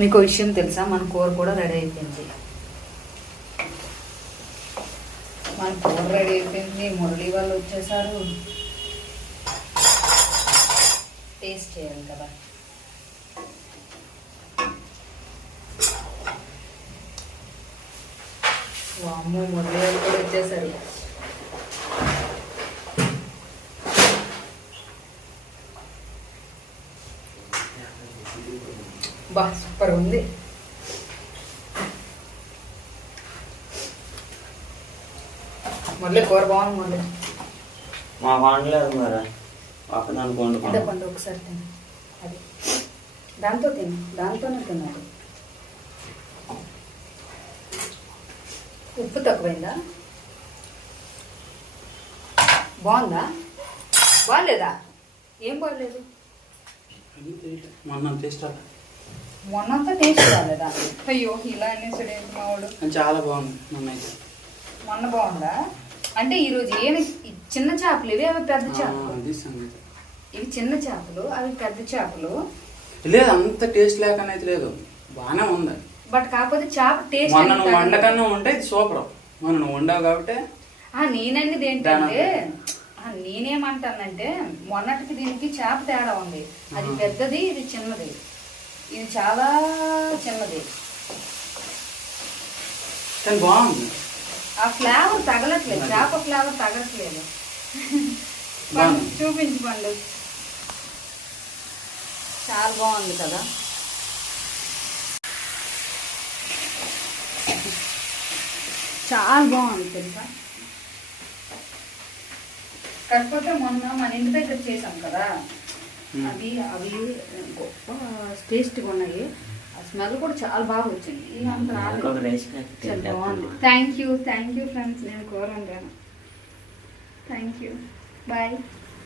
మీకు విషయం తెలుసా, మన కూర కూడా రెడీ అయిపోయింది. మన కూర రెడీ అయిపోయింది. మురళి వాళ్ళు వచ్చేసారు. టేస్ట్ చేయాలి కదా. వామ్మో, మురళి వాళ్ళు కూడా వచ్చేసారు. బా సూపర్ ఉంది. మురళి కూర బాగుంది. మురళి మా వండలేదు మరి అంటే కొంత ఒకసారి తిను. అది దాంతో తిను, దాంతోనే తిన్నాడు. ఉప్పు తక్కువైందా? బాగుందా? బాగాలేదా? ఏం బాగలేదు? మొన్నంతా టేస్ట్ రాలేదా? అయ్యో, ఇలా అనేసాడు ఏంటి మావాడు. చాలా బాగుంది. మొన్న బాగుందా? అంటే ఈరోజు ఏమి చిన్న చేపలు ఇవి, అవి పెద్ద చేపలు. ఇవి చిన్న చేపలు, అవి పెద్ద చేపలు. లేదు, అంత టేస్ట్ లేకనైతే లేదు, బాగానే ఉంది. బట్ కాకపోతే చేప టేస్ట్ నువ్వు వండకన్నా ఉంటే ఇది సూపర్. నువ్వు వండావు కాబట్టి. నేనన్నది ఏంటంటే, నేనేమంటానంటే మొన్నటికి దీనికి చేప తేడా ఉంది. అది పెద్దది, ఇది చిన్నది. ఇది చాలా చిన్నది. కానీ బాగుంది. ఆ ఫ్లేవర్ తగలట్లేదు, చేప ఫ్లేవర్ తగలట్లేదు. చూపించు పండు. చాలా బాగుంది కదా. చాలా బాగుంది తెలుసా. కాకపోతే మొన్న మన ఇంటి దగ్గర చేసాం కదా, అవి గొప్ప టేస్ట్గా ఉన్నాయి. ఆ స్మెల్ కూడా చాలా బాగా వచ్చింది. అంత చాలా బాగుంది. Thank you friends. నేను కూర వండాను. Thank you. బాయ్.